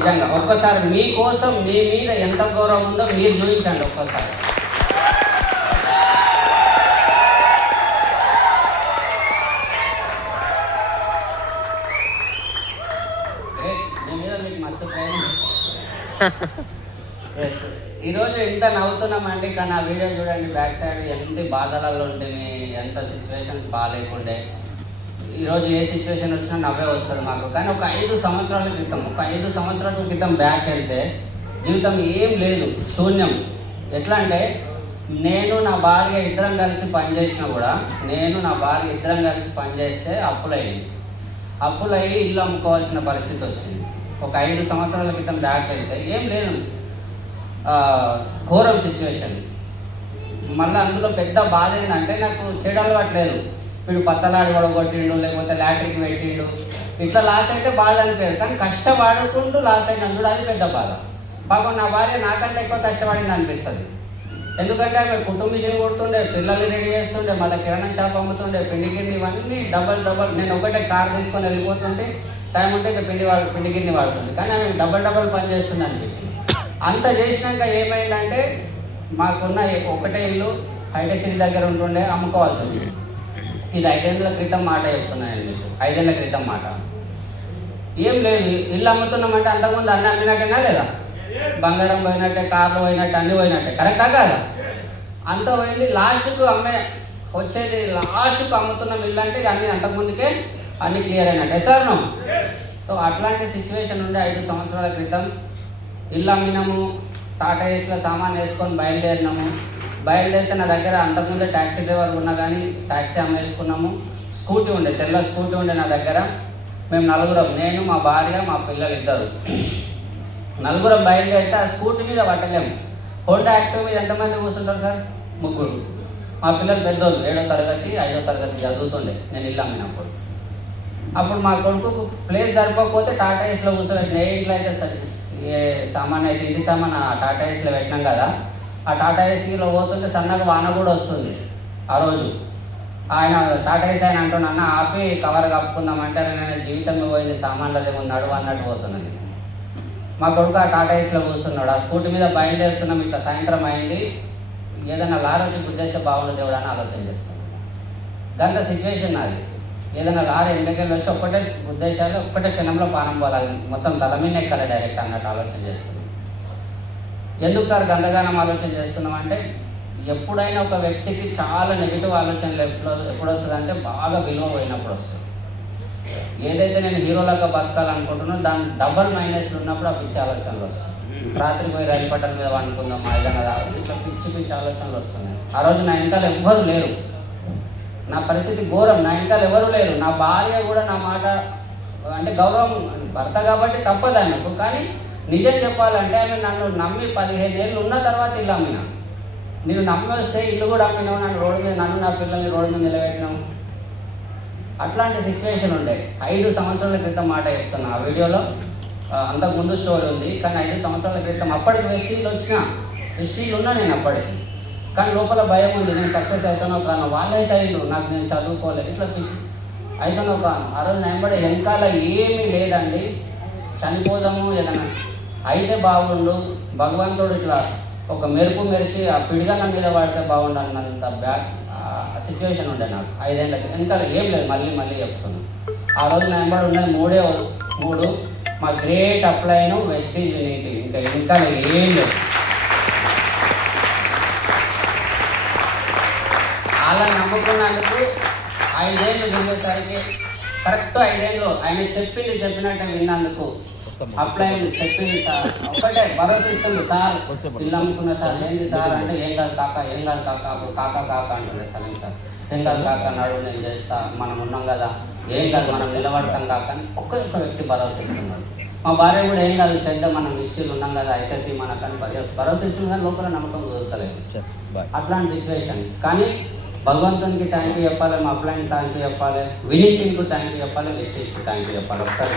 నిజంగా ఒక్కసారి మీకోసం మీ మీద ఎంత గౌరవం ఉందో మీరు చూపించండి ఒక్కసారి. మీ మీద మీకు మస్తు ప్రేమ. ఈరోజు ఎంత నవ్వుతున్నామండి, కానీ ఆ వీడియో చూడండి, బ్యాక్ సైడ్ ఎంత బాధలలో ఉంటుంది, ఎంత సిచ్యువేషన్స్ బాగాలేకుండే. ఈరోజు ఏ సిచ్యువేషన్ వచ్చినా నవ్వే వస్తుంది మాకు. కానీ ఒక 5 సంవత్సరాల క్రితం బ్యాక్ వెళ్తే జీవితం ఏం లేదు, శూన్యం. ఎట్లా అంటే నేను నా భార్య ఇద్దరం కలిసి పనిచేసినా కూడా, పనిచేస్తే అప్పులయ్యి ఇల్లు అమ్ముకోవాల్సిన పరిస్థితి వచ్చింది. ఒక 5 సంవత్సరాల క్రితం బ్యాక్ వెళ్తే ఏం లేదు, ఘోరం సిచ్యువేషన్. మళ్ళీ అందులో పెద్ద బాధ ఏంటంటే నాకు చెడు అలవాటు లేదు. వీడు పత్తలాడి కొట్టిండు, లేకపోతే లాటరీకి పెట్టిండు, ఇట్లా లాస్ అయితే బాధ అనిపించదు. కానీ కష్టపడుకుంటూ లాస్ అయినందుకు అది పెద్ద బాధ. పాపం నా భార్య నాకంటే ఎక్కువ కష్టపడింది అనిపిస్తుంది. ఎందుకంటే ఆమె కుటుంబీషం కొడుతుండే, పిల్లల్ని రెడీ చేస్తుండే, మళ్ళీ కిరాణా షాప్ అమ్ముతుండే, పిండి గిన్నె ఇవన్నీ డబల్. నేను ఒకటే కార్ తీసుకొని వెళ్ళిపోతుంటే, టైం ఉంటే ఇంకా పిండి గిన్నె వాడుతుంది. కానీ ఆమె డబల్ పని చేస్తుంది అనిపించింది. అంత చేసినాక ఏమైందంటే మాకున్న ఒకటే ఇల్లు హైటెక్ సిటీ దగ్గర ఉంటుండే, అమ్ముకోవాల్సి వచ్చింది. ఇది 5 ఏళ్ళ క్రితం మాట చెప్తున్నాను మీకు, 5 ఏళ్ళ క్రితం మాట. ఏం లేదు, ఇల్లు అమ్ముతున్నామంటే అంతకుముందు అన్నీ అమ్మినట్టేనా లేదా? బంగారం పోయినట్టే, కార్లు పోయినట్టే, అన్నీ పోయినట్టే, కరెక్టా కాదా? అంత పోయింది. లాస్ట్కు అమ్ముతున్న ఇల్లు అంటే అన్నీ అంతకుముందుకే అన్నీ క్లియర్ అయినట్టే సార్. సో అట్లాంటి సిచ్యువేషన్ ఉండే 5 సంవత్సరాల క్రితం ఇల్లు అమ్మినాము, టాటా ఏస్లో సామాన్ వేసుకొని బయలుదేరితే నా దగ్గర అంతకుముందే ట్యాక్సీ డ్రైవర్ ఉన్నా కానీ ట్యాక్సీ అమ్మేసుకున్నాము. స్కూటీ ఉండే, తెల్ల స్కూటీ ఉండే నా దగ్గర. మేము 4 నేను, మా భార్య, మా పిల్లలు 2 బయలుదేరితే ఆ స్కూటీ మీద పట్టలేము. హోండా యాక్టివ్ మీద ఎంతమంది కూర్చుంటారు సార్? 3. మా పిల్లలు పెద్దోళ్ళు, 7వ తరగతి 5వ తరగతి చదువుతుండే నేను ఇల్లు అమ్మినప్పుడు. అప్పుడు మా కొడుకు ప్లేస్ సరిపోకపోతే టాటా ఏస్లో కూర్చోబెట్టిన. ఏ ఇంట్లో అయితే సరే ఏ సామాన్ అయితే ఇంటి సామాన్ ఆ టాటా ఏస్లో పెట్టినాం కదా, ఆ టాటా ఏసీలో పోతుంటే సన్నగా వాన కూడా వస్తుంది. ఆ రోజు టాటా ఏసీ ఆయన అంటున్నా, ఆపి కవర్ కప్పుకుందామంటే నేను జీవితం పోయింది, సామాన్లు ఉన్నాడు అన్నట్టు పోతున్నాను. మా కొడుకు ఆ టాటా ఏసీలో కూర్చున్నాడు. ఆ స్కూటీ మీద బయలుదేరుతున్నాం. ఇట్లా సాయంత్రం అయింది, ఏదైనా లారీ వచ్చి గుద్దేస్తే బాగుండు దేవుడు అని ఆలోచన చేస్తున్నాను. దాంట్లో సిచ్యువేషన్ అది, ఏదైనా లారీ ఎండకెళ్ళి వచ్చి ఒక్కటే ఉద్దేశాలు, ఒక్కటే క్షణంలో పానం పోవాలి, మొత్తం తల మీద ఎక్కాలి డైరెక్ట్ అన్నట్టు ఆలోచన చేస్తున్నాం. ఎందుకు సార్ గందగానం ఆలోచన చేస్తున్నాం అంటే, ఎప్పుడైనా ఒక వ్యక్తికి చాలా నెగిటివ్ ఆలోచనలు ఎప్పుడు వస్తుంది అంటే బాగా విలువ పోయినప్పుడు వస్తుంది. ఏదైతే నేను హీరోలాగా బతకాలనుకుంటున్నానో దాని డబల్ మైనస్లు ఉన్నప్పుడు ఆ పిచ్చి ఆలోచనలు వస్తాయి. రాత్రికి పోయి రైలు పట్టణం మీద వండుకుందాం, ఏదైనా ఇట్లా పిచ్చి ఆలోచనలు వస్తున్నాయి. ఆ రోజు నా వెనకాల ఎవ్వరు లేరు, నా పరిస్థితి ఘోరం, నా వెనకాల ఎవరు లేరు. నా భార్య కూడా నా మాట అంటే గౌరవం, భర్త కాబట్టి తప్పదు ఆయనకు. కానీ నిజం చెప్పాలంటే ఆమె నన్ను నమ్మి 15 ఏళ్ళు ఉన్న తర్వాత ఇల్లు అమ్మినా. నేను నమ్మి వస్తే ఇల్లు కూడా అమ్మినావు, నన్ను నా పిల్లల్ని రోడ్డు మీద నిలబెట్టినావు. అట్లాంటి సిచ్యువేషన్ ఉండే 5 సంవత్సరాల క్రితం మాట చెప్తున్నా. ఆ వీడియోలో అంతకుముందు స్టోరీ ఉంది, కానీ 5 సంవత్సరాల క్రితం అప్పటికి వెస్టీలు ఉన్నా నేను అప్పటికి. కానీ లోపల భయం ఉంది, నేను సక్సెస్ అవుతానో కాను, వాళ్ళైతే అయిండు, నాకు నేను చదువుకోలేదు, ఇట్లా పిచ్చి అవుతానో కాను. ఆ రోజు వెంబడి వెనకాల ఏమీ లేదండి, చనిపోదాము ఏదైనా అయితే బాగుండు, భగవంతుడు ఇట్లా ఒక మెరుపు మెరిసి ఆ పిడిగన్న మీద పడితే బాగుండు అన్నంత సిచ్యువేషన్ ఉండే నాకు 5 ఏళ్ళకి. వెనకాల ఏం లేదు, మళ్ళీ చెప్తున్నాను. ఆ రోజు నా వెంబడి ఉన్నది 3 మా గ్రేట్ అప్లైను వెస్టీజ్ యూనిటీ, ఇంకా వెనకాల ఏం లేదు. అలా నమ్ముకున్నందుకు 5 ఏళ్ళు తిరిగేసరికి కరెక్ట్ 5 ఏళ్ళు ఆయన చెప్పినట్టు విన్నందుకు అప్లైన్ చెప్పింది సార్. ఒకటే భరోసా ఇస్తుంది సార్, ఇల్లు అమ్ముకున్నా సార్. ఏంటి సార్ అంటే ఏం కాదు కాక అప్పుడు కాక అంటుండే సార్. సార్ ఏం కాదు కాక నడు, నేను చేస్తా, మనం ఉన్నాం కదా, ఏం కాదు మనం నిలబడతాం కాక అని ఒక్క వ్యక్తి భరోసా ఇస్తున్నాడు. మా భార్య కూడా ఏం కాదు చేద్దాం, మనం విషయాలు ఉన్నాం కదా, అయితే మనకని భరోసా ఇస్తుంది, కానీ లోపల నమ్మకం కుదరతలేదు. అట్లాంటి సిచ్యువేషన్. కానీ భగవంతునికి థ్యాంక్ యూ చెప్పాలి, మా అప్లైన్ థ్యాంక్ యూ చెప్పాలి, వినింగ్ టీమ్కు థ్యాంక్ యూ చెప్పాలి, వెస్టీజ్కి థ్యాంక్ యూ చెప్పాలి. ఒకసారి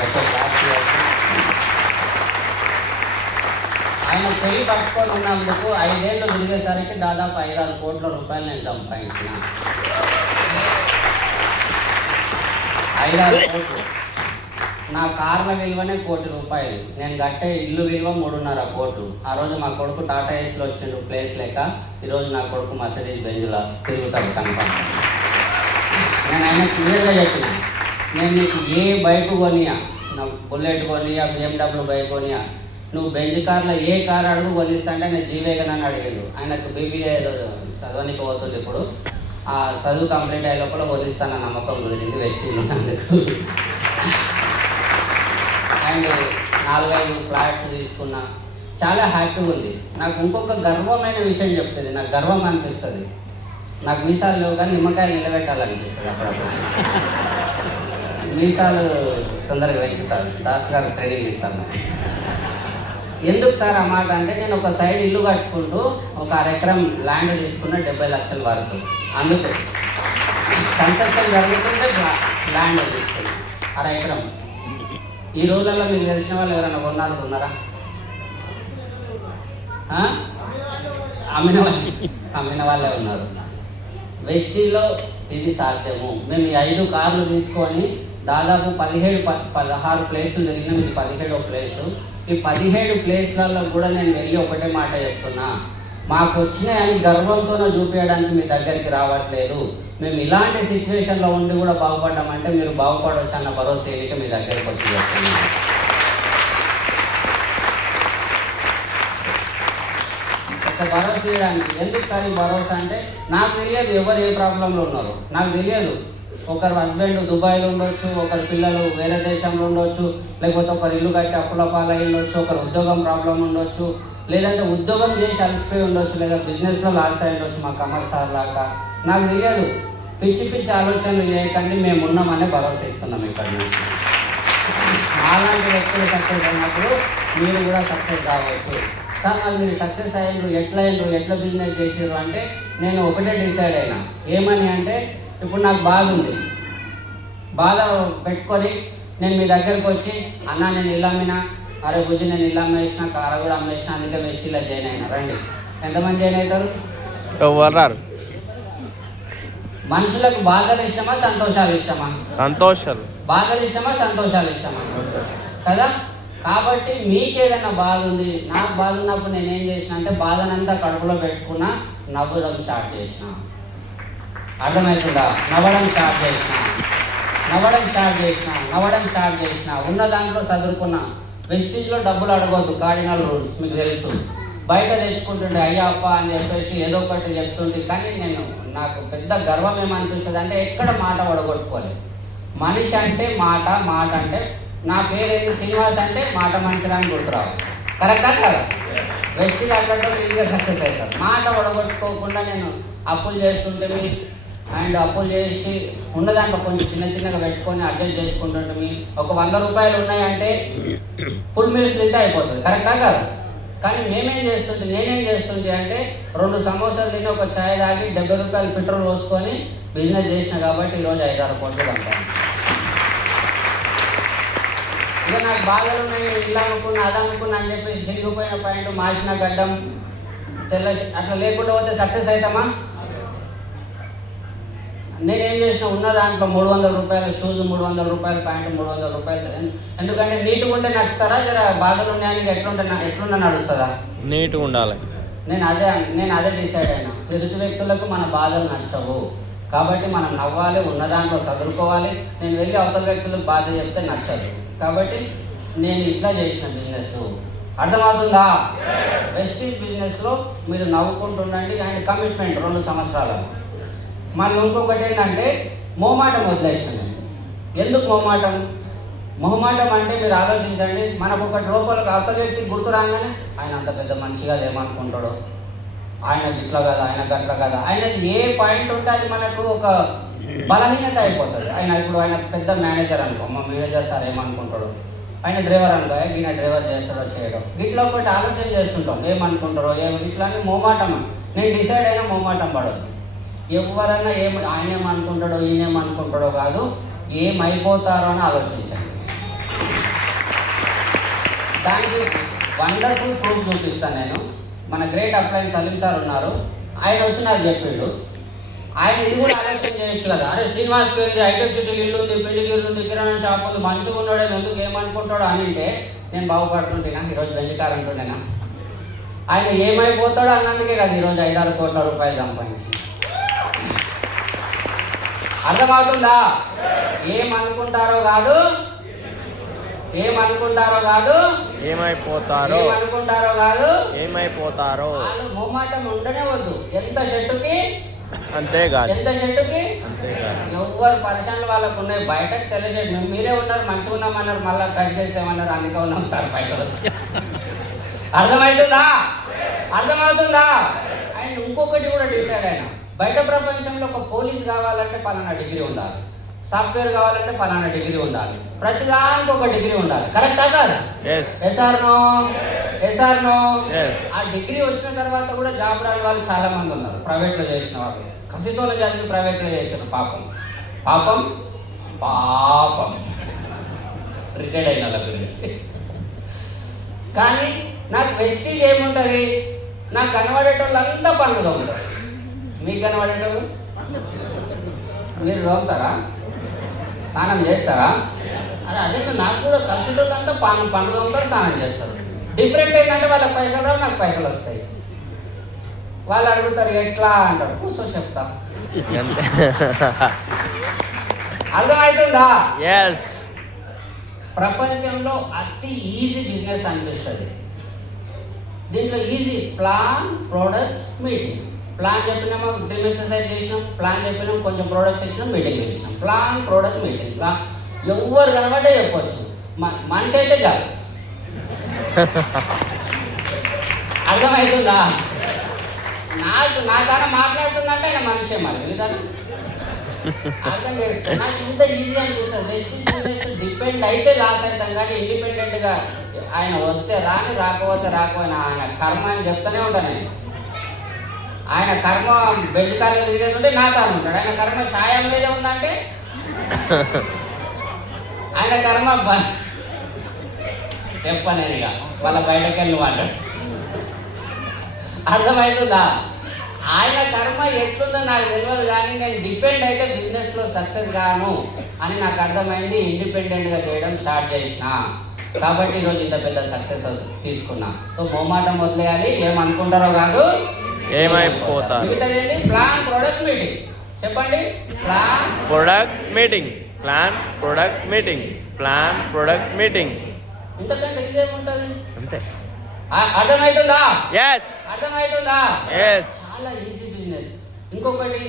ఆయన చెయ్యి పట్టుకొని ఉన్నందుకు 5 ఏళ్ళు తిరిగేసరికి దాదాపు 5-6 కోట్ల రూపాయలు నేను సంపాదించిన. 5-6 కోట్లు. నా కార్ల విలువనే ₹1,00,00,000. నేను కట్టే ఇల్లు విలువ 3.5 కోట్లు. ఆ రోజు మా కొడుకు టాటా ఏస్లో వచ్చిండు ప్లేస్ లేక. ఈరోజు నా కొడుకు మర్సిడీస్ బెంజ్లో తిరుగుతాడు కన్ఫర్మ్. నేను ఆయన క్లియర్గా చెప్పిన, నేను నీకు ఏ బైక్ కొనియా, నా బుల్లెట్ కొనియా, BMW బైక్ కొనియా, నువ్వు బెంజ్ కార్లో ఏ కార్ అడుగు కొనిస్తా అంటే నేను జీవేగన్ అని అడిగాడు. ఆయనకు BBA చదవనికి పోతుంది. ఇప్పుడు ఆ చదువు కంప్లీట్ అయ్యే లోపల కొనిస్తాను నమ్మకం కుదిరింది వెస్టీలో. అండ్ 4-5 ఫ్లాట్స్ తీసుకున్నా, చాలా హ్యాపీగా ఉంది. నాకు ఇంకొక గర్వమైన విషయం చెప్తుంది, నాకు గర్వం అనిపిస్తుంది. నాకు మీసాలు లేవు కానీ నిమ్మకాయలు నిలబెట్టాలనిపిస్తుంది అప్పుడప్పుడు. మీసాలు తొందరగా పెంచుతాను, దాస్ గారు ట్రైనింగ్ ఇస్తాను. ఎందుకు సార్ ఆ మాట అంటే, నేను ఒక సైడ్ ఇల్లు కట్టుకుంటూ ఒక 1/2 ఎకరం ల్యాండ్ తీసుకున్న 70 లక్షల వరకు. అందుకు కన్స్ట్రక్షన్ జరుగుతుంటే ల్యాండ్ తీసుకున్నాను 1/2 ఎకరం. ఈ రోజుల్లో మీకు తెలిసిన వాళ్ళు ఎవరైనా ఉన్నారా? అమ్మిన వాళ్ళే ఉన్నారు. వెస్టీలో ఇది సాధ్యము. మేము ఈ 5 కార్లు తీసుకొని దాదాపు 16 ప్లేసులు తిరిగినాం. ఇది 17వ ప్లేసు. ఈ 17 ప్లేస్లలో కూడా నేను వెళ్ళి ఒకటే మాట చెప్తున్నా, మాకు వచ్చినాయని గర్వంతోనే చూపించడానికి మీ దగ్గరికి రావట్లేదు. మేము ఇలాంటి సిచ్యువేషన్లో ఉండి కూడా బాగుపడ్డామంటే మీరు బాగుపడవచ్చు అన్న భరోసా ఏమిటి మీ దగ్గరికి వచ్చి చెప్తున్నాను. ఒక భరోసా చేయడానికి ఎందుకు సార్ ఈ భరోసా అంటే, నాకు తెలియదు ఎవరు ఏ ప్రాబ్లంలో ఉన్నారు, నాకు తెలియదు. ఒకరు హస్బెండ్ దుబాయ్లో ఉండొచ్చు, ఒకరి పిల్లలు వేరే దేశంలో ఉండొచ్చు, లేకపోతే ఒకరు ఇల్లు కట్టి అప్పుల పాలై ఉండొచ్చు, ఒకరు ఉద్యోగం ప్రాబ్లం ఉండొచ్చు, లేదంటే ఉద్యోగం చేసి అలసిపోయి ఉండొచ్చు, లేదా బిజినెస్లో లాస్ అయి ఉండొచ్చు. మా కమర్ సార్ లాగా నాకు తెలియదు. పిచ్చి ఆలోచనలు చేయకండి, మేము ఉన్నామనే భరోసా ఇస్తున్నాం. ఇక్కడ నుంచి అలాంటి వ్యక్తులు సక్సెస్ అయినప్పుడు మీరు కూడా సక్సెస్ కావచ్చు. సార్ మరి మీరు సక్సెస్ అయ్యారు, ఎట్లా బిజినెస్ చేసారు అంటే, నేను ఒకటే డిసైడ్ అయినా. ఏమని అంటే, ఇప్పుడు నాకు బాధ ఉంది, బాధ పెట్టుకొని నేను మీ దగ్గరకు వచ్చి, అన్న నేను ఇల్లు అమ్మినా, అరే బుజ్జి నేను ఇల్లు అమ్మేసిన, కారు కూడా అమ్మేసిన, అందుకే వెస్టీలో జాయిన్ అయినా. రండి, ఎంతమంది జాయిన్ అవుతారు? మనుషులకు బాధలు ఇష్టమా సంతోషాలు ఇష్టమా? సంతోషాలు. బాధలు ఇష్టమా సంతోషాలు ఇష్టమా? కదా. కాబట్టి మీకేదైనా బాధ ఉంది, నాకు బాధ ఉన్నప్పుడు నేనేం చేసిన అంటే, బాధనంతా కడుపులో పెట్టుకున్నా, నవ్వడం స్టార్ట్ చేసిన. అర్థమవుతుందా? నవ్వడం స్టార్ట్ చేసిన ఉన్న దాంట్లో చదువుకున్నా. వెస్టీజ్లో డబ్బులు అడగొద్దు, కార్డినల్ రూల్స్ మీకు తెలుసు. బయట తెచ్చుకుంటుండే అయ్యప్ప అని చెప్పేసి ఏదో ఒకటి చెప్తుంటే, కానీ నాకు పెద్ద గర్వం ఏమనిపిస్తుంది అంటే, ఎక్కడ మాట ఒడగొట్టుకోలేదు. మనిషి అంటే మాట అంటే, నా పేరేది శ్రీనివాస్ అంటే మాట మనిషిరాని గుర్తురావు. కరెక్టా కదా? వెస్టీజ్ అట్లా ఈజీగా సక్సెస్ అవుతారు. మాట ఒడగొట్టుకోకుండా నేను అప్పులు చేస్తుంటే, అండ్ అప్పులు చేసి ఉన్నదాంట్లో కొంచెం చిన్నగా పెట్టుకొని అడ్జస్ట్ చేసుకుంటుంటే, ఒక ₹100 ఉన్నాయంటే ఫుల్ మీల్స్ తింటే అయిపోతుంది. కరెక్టా కాదు? కానీ నేనేం చేస్తుంటే అంటే, 2 సమోసాలు తిని ఒక ఛాయ్ తాగి ₹70 పెట్రోల్ పోసుకొని బిజినెస్ చేసిన కాబట్టి ఈరోజు 5-6 కోట్లు కట్టాను. ఇక నాకు బాధలు ఉన్నాయి, ఇల్లు అమ్ముకున్నా, అది అమ్ముకున్నా అని చెప్పేసి చిరిగిపోయిన పాయింట్, మార్చిన గడ్డం, తెల్ల అట్లా లేకుండా పోతే సక్సెస్ అవుతామా? నేనేం చేసిన, ఉన్న దాంట్లో ₹300 షూస్, ₹300 ప్యాంటు, ₹300. ఎందుకంటే నీట్గా ఉంటే నచ్చుతారా, జర బాధలు ఉన్నాయని ఎట్లుంటే నడుస్తుందా? నీట్గా ఉండాలి. నేను అదే డిసైడ్ అయినా. ఎదుటి వ్యక్తులకు మన బాధలు నచ్చవు కాబట్టి మనం నవ్వాలి, ఉన్న దాంట్లో చదువుకోవాలి. నేను వెళ్ళి అవతల వ్యక్తులకు బాధ చెప్తే నచ్చదు. కాబట్టి నేను ఇట్లా చేసిన బిజినెస్. అర్థమవుతుందా? వెస్టీజ్ బిజినెస్లో మీరు నవ్వుకుంటుండండి. అండ్ కమిట్మెంట్ 2 సంవత్సరాలు. మళ్ళీ ఇంకొకటి ఏంటంటే, మొహమాటం వదిలేసాను. ఎందుకు మొహమాటం అంటే మీరు ఆలోచించండి. మనకు ఒకటి లోపలికి అవతల వ్యక్తికి గుర్తు రాగానే, ఆయన అంత పెద్ద మనిషిగా ఏమనుకుంటాడో, ఆయన గిట్ల కదా, ఆయన గట్ల కదా, ఆయనది ఏ పాయింట్ ఉంటే అది మనకు ఒక బలహీనత అయిపోతుంది. ఆయన పెద్ద మేనేజర్ అనుకో, మా మేనేజర్ సార్ ఏమనుకుంటాడు, ఆయన డ్రైవర్ అనుకో, ఈయన డ్రైవర్ చేస్తాడో చేయడం, గిట్లా ఒకటి ఆలోచన చేస్తుంటాం, ఏమనుకుంటారో ఇట్లా అని మొహమాటం. నేను డిసైడ్ అయినా మొహమాటం పడదు. ఎవరన్నా ఆయనేమనుకుంటాడో ఈయనేమనుకుంటాడో కాదు, ఏమైపోతారో అని ఆలోచించండి. దానికి వండర్ఫుల్ ప్రూఫ్ చూపిస్తాను నేను. మన గ్రేట్ అప్లయన్స్ సలీం సార్ ఉన్నారు, ఆయన వచ్చి నాకు చెప్పిండు, ఆయన ఇది కూడా ఆలోచన చేయొచ్చు కదా. అరే శ్రీనివాస్కి ఉంది, హైటెక్ సిటీలు ఇల్లు ఉంది, పెళ్లిగిల్లు ఉంది, కిరాణా షాప్ ఉంది, మంచిగా ఉన్నాడే ఎందుకు ఏమనుకుంటాడో అని అంటే నేను బాగుపడుతుంటేనా ఈరోజు బెంజకారు అంటుండేనా? ఆయన ఏమైపోతాడో అన్నందుకే కదా ఈరోజు 5-6 కోట్ల రూపాయలు సంపాదించి. అర్థమవుతుందా? ఏమనుకుంటారో కాదు, ఏమనుకుంటారో కాదు, ఏమైపోతారో వాళ్ళు మొమ్మాటం ఉండనే వద్దు. ఎంత చెట్టుకి అంతేకాదు, ఎంత చెట్టుకి ఎవరు పరిశ్రమలు వాళ్ళకు ఉన్నాయి. బయటకు తెలిసేది మీరే ఉన్నారు, మంచిగా ఉన్నామన్నారు, మళ్ళీ ట్రై చేస్తేమన్నారు, అందుకే ఉన్నాం సార్ బయట. అర్థమవుతుందా? ఆయన ఇంకొకటి కూడా డిసైడ్ అయినా, బయట ప్రపంచంలో ఒక పోలీస్ కావాలంటే పలానా డిగ్రీ ఉండాలి, సాఫ్ట్వేర్ కావాలంటే పలానా డిగ్రీ ఉండాలి, ప్రతిదానికి ఒక డిగ్రీ ఉండాలి. కరెక్టా కాదు? SR no? ఆ డిగ్రీ వచ్చిన తర్వాత కూడా జాబ్ రాని వాళ్ళు చాలా మంది ఉన్నారు. ప్రైవేట్లో చేసిన వాళ్ళు కసితో చదివి ప్రైవేట్లో చేశారు. పాపం రిటైర్డ్ అయిన వాళ్ళ గురించి. కానీ నాకు వెస్టీజ్ ఏముంటుంది? నాకు కనబడేటోళ్ళంతా పనులు ఉంటారు. మీకు కనబడేటోళ్ళు మీరు రోగుతారా? స్నానం చేస్తారా? అదే నాకు కూడా కలిసేటోళ్ళంతా పనులు ఉంటారు, స్నానం చేస్తారు. డిఫరెంట్ ఏంటంటే వాళ్ళకి పైసలు రావు, నాకు పైసలు వస్తాయి. వాళ్ళు అడుగుతారు ఎట్లా అంటారు, కూర్చో చెప్తా. అర్థమవుతుందా? ప్రపంచంలో అతి ఈజీ బిజినెస్ అనిపిస్తుంది. దీంట్లో easy plan, product, meeting. Plan చెప్పినామా, డ్రీమ్ ఎక్సర్సైజ్ చేసినాం, ప్లాన్ చెప్పినాం, కొంచెం ప్రోడక్ట్ ఇచ్చినాం, మీటింగ్ చేసినాం. Plan, product, meeting. ఎవరు కనబడ్డే చెప్పవచ్చు, మనిషి అయితే కాదు. అర్థమవుతుందా? నాకన్నా మాట్లాడుతున్నట్టే ఆయన మనిషే. మరి ఎందుకన్నా అర్థం చేస్తాను. నాకు ఇంత ఈజీ అనిపిస్తుంది. బిజినెస్ డిపెండ్ అయితే లాస్ అవుతాం, కానీ ఇండిపెండెంట్గా ఆయన వస్తే రాని, రాకపోతే రాకపోయినా ఆయన కర్మ అని చెప్తూనే ఉంటాను నేను. ఆయన కర్మ బెంజకాలు తిరిగేది ఉంటే నా తాను ఉంటాడు. ఆయన కర్మ షాయం మీదే ఉందంటే ఆయన కర్మ చెప్పనేది ఇక వాళ్ళ బయటకు వెళ్ళి మాట్లాడు. అర్థమవుతుందా? ఆయన కర్మ ఎట్లుందో నాకు తెలియదు, కానీ నేను డిపెండ్ అయితే బిజినెస్లో సక్సెస్ గాను అని నాకు అర్థమైంది. ఇండిపెండెంట్గా చేయడం స్టార్ట్ చేసిన కాబట్టి ఈరోజు ఇంత పెద్ద సక్సెస్ తీసుకున్నా. సో మొమ్మాటం వదిలేయాలి, ఏమనుకుంటారో కాదు, ఏమైపోతారు. మిగతాది ప్లాన్, ప్రొడక్ట్, మీటింగ్. చెప్పండి. Plan, product, meeting. ఇంతకంటే ఇదేముంటుంది? అంతే. అర్థమవుతుందా? చాలా ఈజీ బిజినెస్. ఇంకొకటి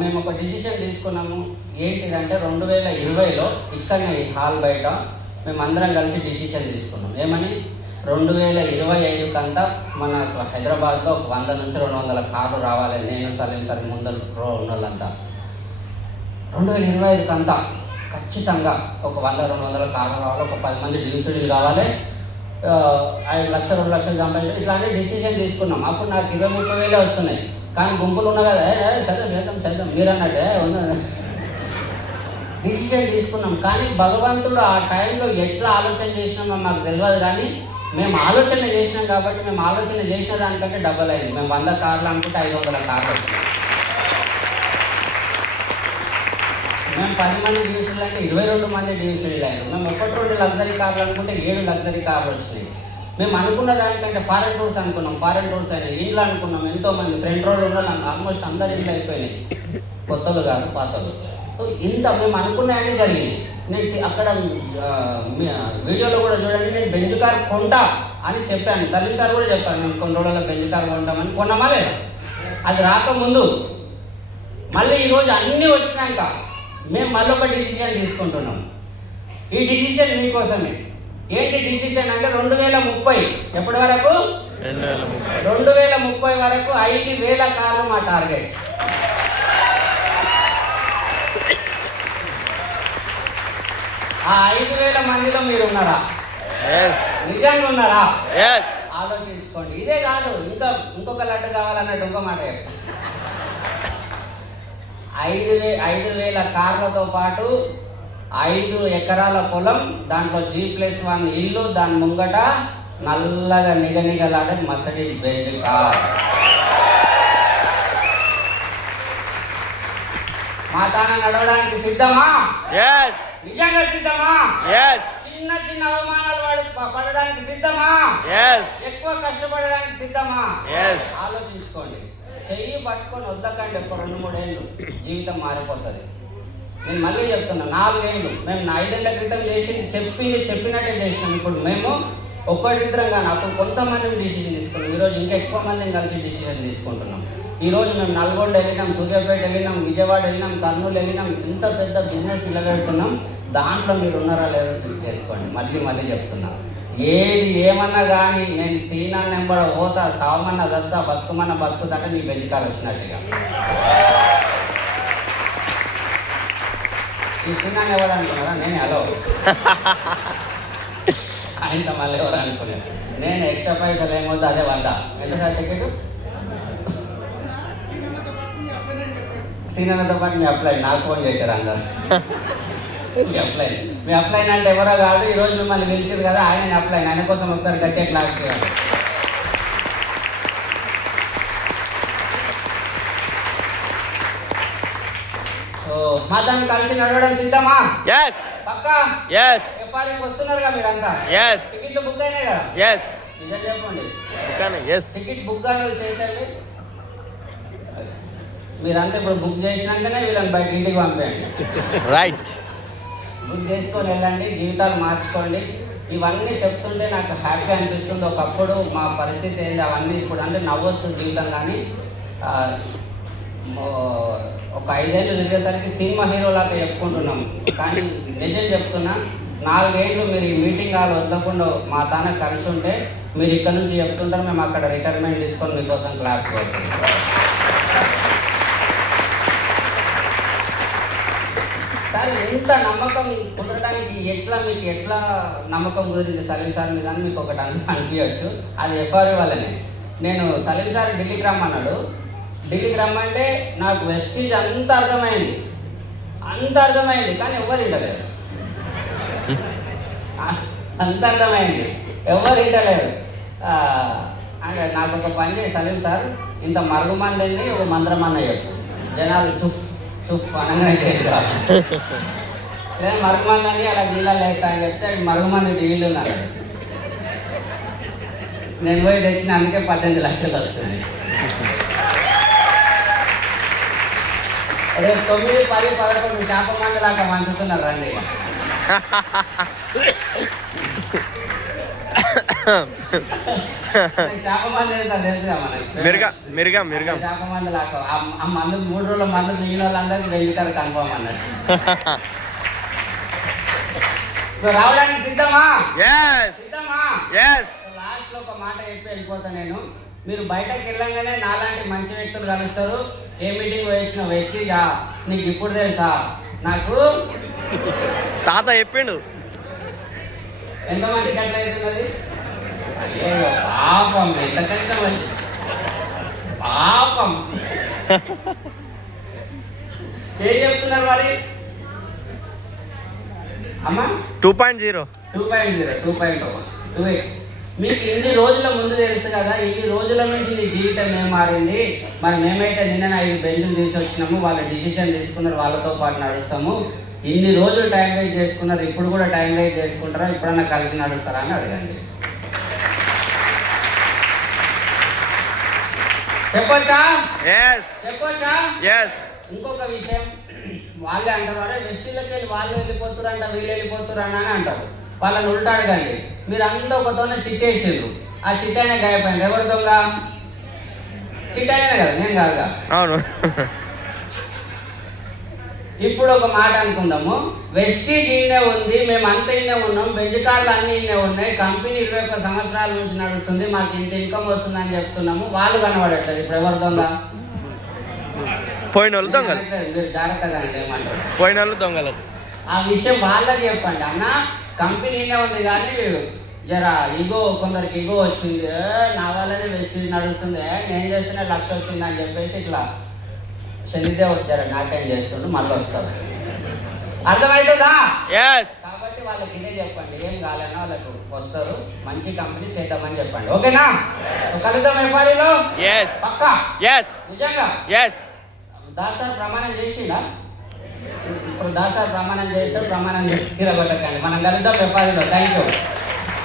మేము ఒక డిసిషన్ తీసుకున్నాము. ఏంటిదంటే 2020లో ఇక్కడనే హాల్ బయట మేమందరం కలిసి డిసిషన్ తీసుకున్నాం. ఏమని? 2025 కంతా మన హైదరాబాద్లో 100 నుంచి 200 కార్లు రావాలి. నేను సలీం సార్ ముందర ఉన్న వాళ్ళంతా 2025 కంతా ఖచ్చితంగా ఒక 100-200 కార్లు రావాలి, ఒక 10 మంది డివిసిడీలు కావాలి, 5 లక్షలు 2 లక్షలు సంపాదించాలి. ఇట్లాంటి డిసిషన్ తీసుకున్నాం. అప్పుడు నాకు 20-30 వేలే వస్తున్నాయి. కానీ గుంపులు ఉన్నా కదా, చదువు మీరు అన్నట్టే ఉన్న డిసిషన్ తీసుకున్నాం. కానీ భగవంతుడు ఆ టైంలో ఎట్లా ఆలోచన చేసినామో మాకు తెలియదు, కానీ మేము ఆలోచన చేసినాం కాబట్టి మేము ఆలోచన చేసిన దానికంటే డబల్ అయింది. మేము 100 కార్లు అనుకుంటే 500 కార్లు వచ్చినాయి. మేము 10 మంది డివిజన్లు అంటే 22 మంది డివిజన్లు అయినాం. మేము 1-2 లగ్జరీ కార్లు అనుకుంటే 7 లగ్జరీ కార్లు వచ్చినాయి. మేము అనుకున్న దానికంటే ఫారెన్ టూర్స్ అనుకున్నాం, ఫారెన్ టూర్స్ అయినాయి. ఇళ్ళు అనుకున్నాం, ఎంతోమంది ఫ్రంట్ రోడ్ ఉన్న ఆల్మోస్ట్ అందరి ఇళ్ళు అయిపోయినాయి, కొత్తలు కాదు పాతలు. సో ఇంత మేము అనుకున్నాయని జరిగింది. నేను అక్కడ వీడియోలో కూడా చూడండి, నేను బెంజ్ కార్ కొంటా అని చెప్పాను. సలీం సార్ కూడా చెప్పాను, మేము కొన్ని రోజుల్లో బెంజ్ కార్ కొంటామని. కొన్నామా లేదా? అది రాకముందు మళ్ళీ ఈరోజు అన్నీ వచ్చినాక మేము మళ్ళీ ఒక డిసిషన్ తీసుకుంటున్నాం. ఈ డిసిషన్ మీకోసమే. ఏంటి డిసిషన్ అంటే 2030 ఎప్పటి వరకు? 2030 వరకు 5,000 కార్లు మా టార్గెట్. ఆ 5,000 మందిలో మీరు ఉన్నారా? నిజంగా ఉన్నారా? ఆలోచించుకోండి. ఇదే కాదు, ఇంకొక లడ్డు కావాలన్నట్టు ఇంకో మాట చెప్తాను. 5,000 కార్లతో పాటు 5 ఎకరాల పొలం, దాంట్లో G+1 ఇల్లు, దాని ముంగట నల్లగా నిగనిగలాడే మర్సిడీస్ బెంజ్ కార్. మా తాన నడవడానికి సిద్ధమా? Yes. నిజంగా సిద్ధమా? Yes. చిన్న చిన్న అవమానాలు పడడానికి సిద్ధమా? Yes. ఎక్కువ కష్టపడడానికి సిద్ధమా? Yes. ఆలోచించుకోండి. చెయ్యి పట్టుకొని వద్దకండి. ఒక 2-3 ఏళ్ళు జీవితం మారిపోతుంది. నేను మళ్ళీ చెప్తున్నా, 4 ఏళ్ళు మేము 5 ఏళ్ల క్రితం చెప్పినట్టే చేసినాం. ఇప్పుడు మేము ఒక్కరిద్దరం కానీ అప్పుడు కొంతమందిని డిసిషన్ తీసుకున్నాం. ఈరోజు ఇంకా ఎక్కువ మందిని కలిసి డిసిషన్ తీసుకుంటున్నాం. ఈరోజు మేము నల్గొండ వెళ్ళినాం, సూర్యాపేట వెళ్ళినాం, విజయవాడ వెళ్ళినాం, కర్నూలు వెళ్ళినాం. ఇంత పెద్ద బిజినెస్ నిలబెడుతున్నాం. దాంట్లో మీరు ఉన్నారా లేదో చెక్ చేసుకోండి. మళ్ళీ చెప్తున్నా, ఏది ఏమన్నా కానీ నేను సీనా నెంబర్ పోతా, సావమన్నా దస్తా, బతుకుమన్నా బతుకుతాంటే నీ బెంజికారు వచ్చినట్టుగా. ఈ సీనాన్ని ఎవరు అనుకున్నారా? నేను హలో ఆయన మళ్ళీ ఎవరు అనుకున్నాను. నేను ఎక్స్ట్రా పైసలు ఏమవుతా అదే 100. ఎంత సార్ టికెట్? సీనాతో పాటు మీ అప్లైన్ నాకు ఫోన్ చేశారు అందరు. మీ అప్లైన్ అంటే ఎవరో కాదు, ఈరోజు మిమ్మల్ని పిలిచారు కదా, ఆయన అప్లైన్. ఆయన కోసం ఒకసారి గట్టిగా క్లాస్ చేయాలి. మా దాన్ని కలిసి నడవడం సిద్ధమా? Yes. పక్కా? Yes. చెప్పాలికి వస్తున్నారుగా మీరంతా? Yes. టికెట్లు బుక్ అయినాయి కదా? Yes. నిజం చెప్పండి. Yes. టికెట్ బుక్ కాని వాళ్ళు చేయండి. మీరంతా ఇప్పుడు బుక్ చేసినాకనే వీళ్ళని బయట ఇంటికి పంపేయండి. Right. బుక్ చేసుకొని వెళ్ళండి, జీవితాలు మార్చుకోండి. ఇవన్నీ చెప్తుంటే నాకు హ్యాపీ అనిపిస్తుంది. ఒకప్పుడు మా పరిస్థితి ఏంటి అవన్నీ ఇప్పుడు అంటే నవ్వొస్తుంది జీవితం. కానీ ఒక 5 ఏళ్ళు తిరిగేసరికి సినిమా హీరోలాగా చెప్పుకుంటున్నాం. కానీ నిజం చెప్తున్నా, 4 ఏళ్ళు మీరు ఈ మీటింగ్ హాల్ వదలకుండా మా తాన కలిసి ఉంటే మీరు ఇక్కడ నుంచి చెప్తుంటారు, మేము అక్కడ రిటైర్మెంట్ తీసుకొని మీకోసం క్లాస్ కొడుతున్నాం. సార్ ఎంత నమ్మకం కుదరడానికి మీకు ఎట్లా నమ్మకం కుదిరింది సలీం సార్ మీద అని మీకు ఒకటి అనిపించవచ్చు. అది ఎఫ్ఆర్ఓ వల్లనే. నేను సలీం సార్ ఢిల్లీకి రమ్మన్నాడు. ఢిల్లీకి రమ్మంటే నాకు వెస్టీజ్ అంత అర్థమైంది కానీ ఎవరు వింటలేదు. అంత అర్థమైంది, ఎవరు వింటలేదు. అంటే నాకు ఒక పని చేసి, సలీం సార్ ఇంత మరుగుమంది ఒక మంత్రం అన్న చెప్పు, జనాలు చుప్ అనగానే చేయాలి. లేదా మరుగుమందని అలా నీళ్ళని వేస్తా అని చెప్తే మరుగుమంది టీవీలు ఉన్నారు. నేను పోయి తెచ్చిన అందుకే 18 లక్షలు వస్తుంది. రేపు 9, 10, 11 చేప మంది దాకా మంచుతున్నారు రండి. చేప మంది తెలుసుగా మనకి. చేప మంది లాగా ఆ మందు 3 రోజుల మందు మిగిలిన వాళ్ళందరికీ 1000 కన్ఫర్మ్ అన్నట్టు. రావడానికి సిద్ధమా? సిద్ధమా? లాస్ట్ లో ఒక మాట చెప్పి వెళ్ళిపోతా నేను. మీరు బయటకు వెళ్ళంగానే నాలాంటి మంచి వ్యక్తులు కలుస్తారు. ఏ మీటింగ్ వేసిన వేసిగా నీకు ఇప్పుడు తెలుసా నాకు తాత చెప్పిండు. ఎంతమందికి ఎట్లా అవుతున్నది? అయ్యో పాపం, ఎంతకంటే మంచి పాపం. ఏం చెప్తున్నారు మరి అమ్మా? 2.0 2.2x. మీకు ఇన్ని రోజుల ముందు తెలుసు కదా, ఇన్ని రోజుల నుంచి నీ జీవితం ఏం మారింది. మరి మేమైతే నిన్న 5 బెంచులు తీసి వచ్చినాము, వాళ్ళు డిసిషన్ తీసుకున్నారు, వాళ్ళతో పాటు నడుస్తాము. ఇన్ని రోజులు టైం వేస్ట్ చేసుకున్నారు, ఇప్పుడు కూడా టైం వేస్ట్ చేసుకుంటారా? ఇప్పుడన్నా కలిసి నడుస్తారా అని అడగండి. చెప్పొచ్చా? ఇంకొక విషయం, వాళ్ళే అంటారు, అరే వెస్టీలకి వెళ్ళి వాళ్ళు వెళ్ళిపోతురంట, వీళ్ళు వెళ్ళిపోతురన్న అని అంటారు. వాళ్ళని ఉల్టా అడగండి. మీరు అంతా ఒకతోనే చిట్టేసారు, ఆ చిట్టైనా గాయపోయింది. ఎవరు దొంగ? చిట్టైనా కదా, నేను కాదుగా. అవును. ఇప్పుడు ఒక మాట అనుకుందాము, వెస్టీజ్ ఇన్నే ఉంది, మేము అంతా ఇన్నే ఉన్నాం, బెంజికార్లు అన్నీ ఇన్నే ఉన్నాయి, కంపెనీ 21 సంవత్సరాల నుంచి నడుస్తుంది, మాకు ఇంత ఇన్కమ్ వస్తుందని చెప్తున్నాము. వాళ్ళు కనబడట్లేదు. ఇప్పుడు ఎవరు దొంగ? పోయిన వాళ్ళు దొంగలు. మీరు జాగ్రత్తగా అంటే ఏమంటారు? పోయిన వాళ్ళు దొంగలు. ఆ విషయం వాళ్ళకి చెప్పండి. అన్న కంపెనీనే ఉంది కానీ జరా ఇగో, కొందరికి ఇగో వచ్చింది, నా వల్లనే వెస్టీజ్ నడుస్తుంది, నేను చేస్తేనే 1,00,000 వచ్చింది అని చెప్పేసి ఇట్లా శనిదేవుడు జర నాట్యం చేస్తుండు, మళ్ళీ వస్తారు. అర్థమవుతుందా? కాబట్టి వాళ్ళకి ఇదే చెప్పండి, ఏం కాలేనా వాళ్ళకు వస్తారు, మంచి కంపెనీ చేద్దామని చెప్పండి. ఓకేనా? కలుద్దాం ఎఫ్ఆర్ఈలో. పక్కా? నిజంగా? దాస్ సార్ ప్రమాణం చేసిండా? ఇప్పుడు దాసా ప్రమాణం చేస్తే ప్రమాణం తీరగొట్టకండి. మనం కలుద్దాం పెప్పాదిలో. Thank you.